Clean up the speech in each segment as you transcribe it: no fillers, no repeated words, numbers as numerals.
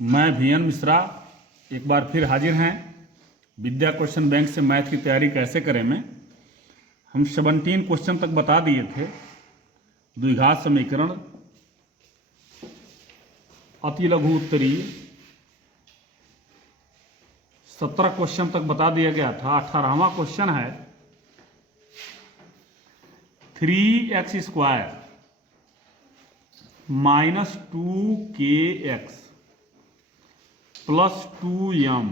मैं VN मिश्रा एक बार फिर हाजिर हैं। विद्या क्वेश्चन बैंक से मैथ की तैयारी कैसे करें में हम 17 क्वेश्चन तक बता दिए थे। द्विघात समीकरण, अति लघु उत्तरीय 17 क्वेश्चन तक बता दिया गया था। 18वां क्वेश्चन है 3x² minus 2kx plus 2m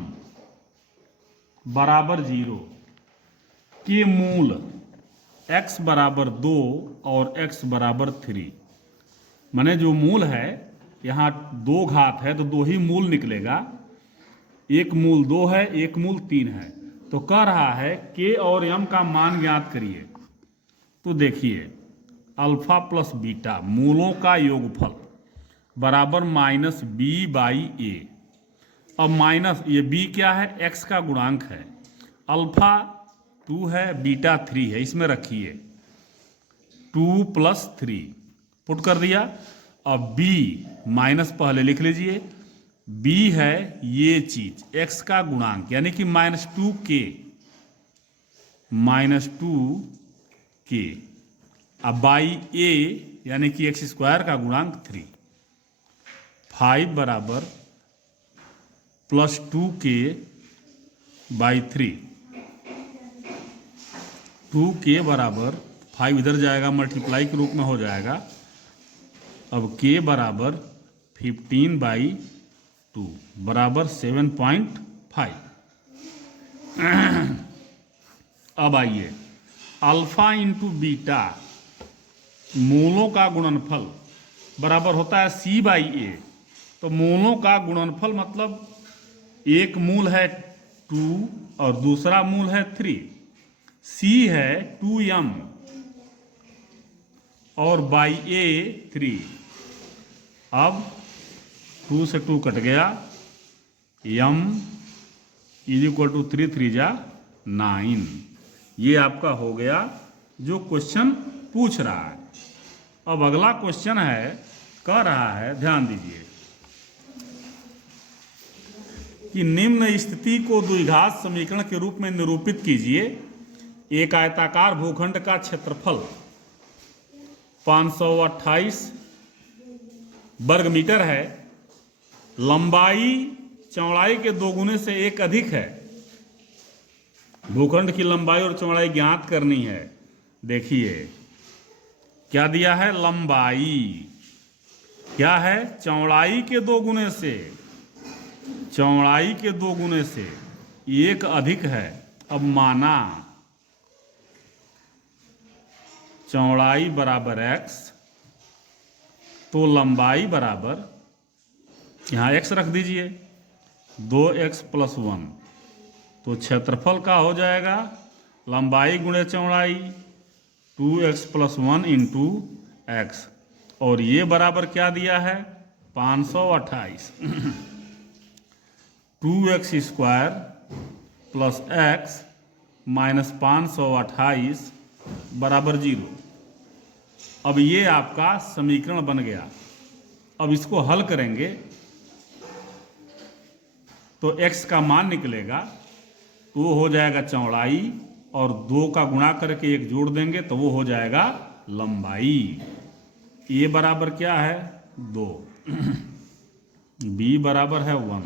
बराबर 0 के मूल x बराबर 2 और x बराबर 3। माने जो मूल है, यहाँ 2 घात है तो 2 ही मूल निकलेगा। एक मूल 2 है, एक मूल 3 है। तो कह रहा है k और m का मान ज्ञात करिए। तो देखिए, अल्फा प्लस बीटा मूलों का योगफल बराबर माइनस b बाई a। अब माइनस ये b क्या है? x का गुणांक है। अल्फा 2 है, बीटा 3 है, इसमें रखिए 2 प्लस 3 पुट कर दिया। अब b माइनस पहले लिख लीजिए, b है ये चीज x का गुणांक यानी कि -2k -2k। अब बाई a यानी कि x² का गुणांक 3। 5 बराबर प्लस 2k बाई 3। 2k बराबर 5 इधर जाएगा, मल्टीप्लाई के रूप में हो जाएगा। अब k बराबर 15 बाई 2 बराबर 7.5। अब आइए, अल्फा इंटू बीटा मूलों का गुणनफल बराबर होता है c बाई a। तो मूलों का गुणनफल मतलब एक मूल है 2 और दूसरा मूल है 3। c है 2m और बाई a 3। अब 2 से 2 कट गया, m इज इक्वल टू 3 3 जा 9। ये आपका हो गया जो क्वेश्चन पूछ रहा है। अब अगला क्वेश्चन है, कह रहा है, ध्यान दीजिए कि निम्न स्थिति को द्विघात समीकरण के रूप में निरूपित कीजिए। एक आयताकार भूखंड का क्षेत्रफल 528 वर्ग मीटर है। लंबाई चौड़ाई के 2 गुने से 1 अधिक है। भूखंड की लंबाई और चौड़ाई ज्ञात करनी है। देखिए क्या दिया है? लंबाई क्या है? चौड़ाई के 2 गुने से, चौड़ाई के 2 गुने से 1 अधिक है। अब माना चौड़ाई बराबर x तो लंबाई बराबर, यहाँ x रख दीजिए, 2x प्लस 1। तो क्षेत्रफल का हो जाएगा लंबाई गुणे चौड़ाई 2x प्लस 1 इंटू x। और ये बराबर क्या दिया है? 528। 2x² प्लस x माइनस 528 बराबर 0। अब ये आपका समीकरण बन गया। अब इसको हल करेंगे तो x का मान निकलेगा, तो वो हो जाएगा चौड़ाई और 2 का गुणा करके 1 जोड़ देंगे तो वो हो जाएगा लंबाई। ये बराबर क्या है? 2। b बराबर है 1,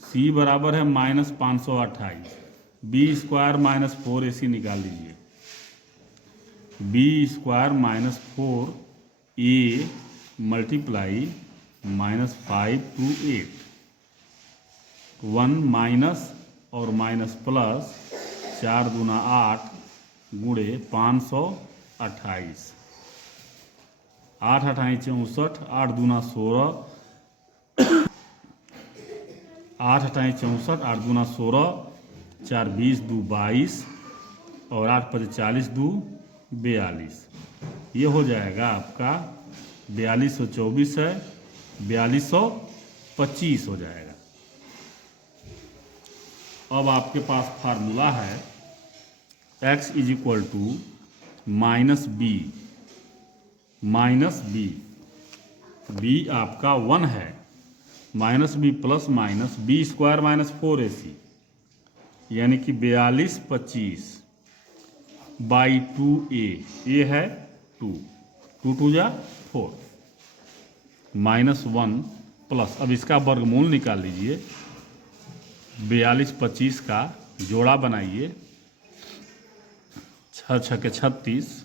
c बराबर है माइनस 528, b² माइनस 4ac निकाल लीजिए। b² minus 4a multiply -5 to 8। 1 minus और माइनस प्लस 4 दूना 8 गुणे 528। 8 अठाई 64, 8 दूना 16, 8 अठाई 64, 8 दूना 16, 4 20 2 22 और 8 5 40 2 42। ये हो जाएगा आपका 4224 है, 4225 हो जाएगा। अब आपके पास फार्मूला है x is equal to minus b b आपका 1 है, minus B plus minus B square minus 4ac, यानी कि 42/25 बाई 2a, ये है 2, 2 2 जा 4, -1 प्लस, अब इसका वर्गमूल निकाल लीजिए, 42/25 का जोड़ा बनाइए, 6 6 के 36,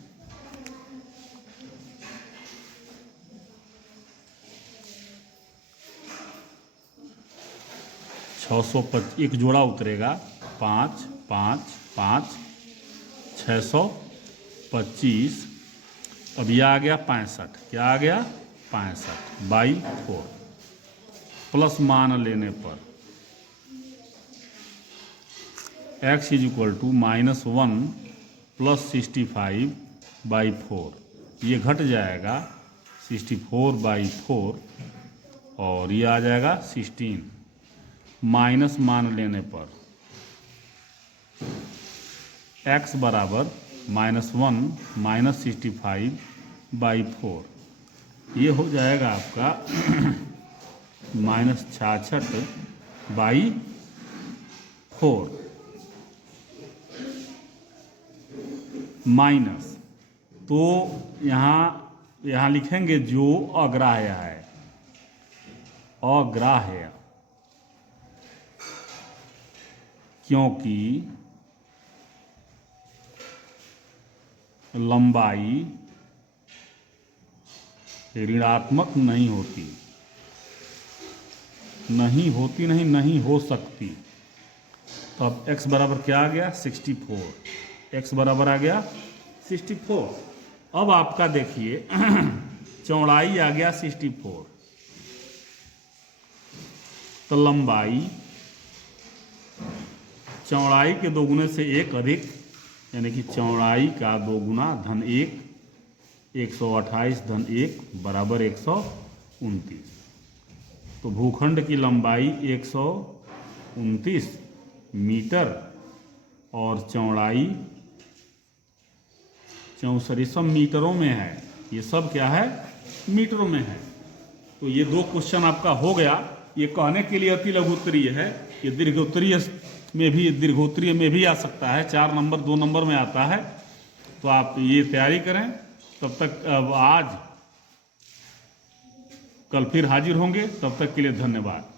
625, एक जोड़ा उतरेगा 5 5 5, 625, अब यह आ गया 65, क्या आ गया 65 बाई 4, प्लस मान लेने पर x is equal to -1 plus 65 by 4, ये घट जाएगा 64/4 और ये आ जाएगा 16, माइनस मान लेने पर x बराबर -1 माइनस 65/4, ये हो जाएगा आपका -66/4 माइनस, तो यहाँ लिखेंगे जो अग्राह्य है, अग्राह्य, क्योंकि लंबाई ऋणात्मक नहीं होती, नहीं हो सकती। तो अब x बराबर क्या आ गया 64, x बराबर आ गया 64। अब आपका देखिए चौड़ाई आ गया 64, तो लंबाई चौड़ाई के दोगुने से 1 अधिक, यानी कि चौड़ाई का 2 गुना धन 1, 128 धन 1 बराबर 129। तो भूखंड की लंबाई 129 मीटर और चौड़ाई 64, ये सब मीटरों में है, ये सब क्या है मीटरों में है। तो ये 2 क्वेश्चन आपका हो गया। ये कहने के लिए अति लघुत्तरीय है, ये दीर्घोत्तरीय में भी आ सकता है, 4 नंबर 2 नंबर में आता है। तो आप ये तैयारी करें। तब तक अब आज कल फिर हाजिर होंगे, तब तक के लिए धन्यवाद।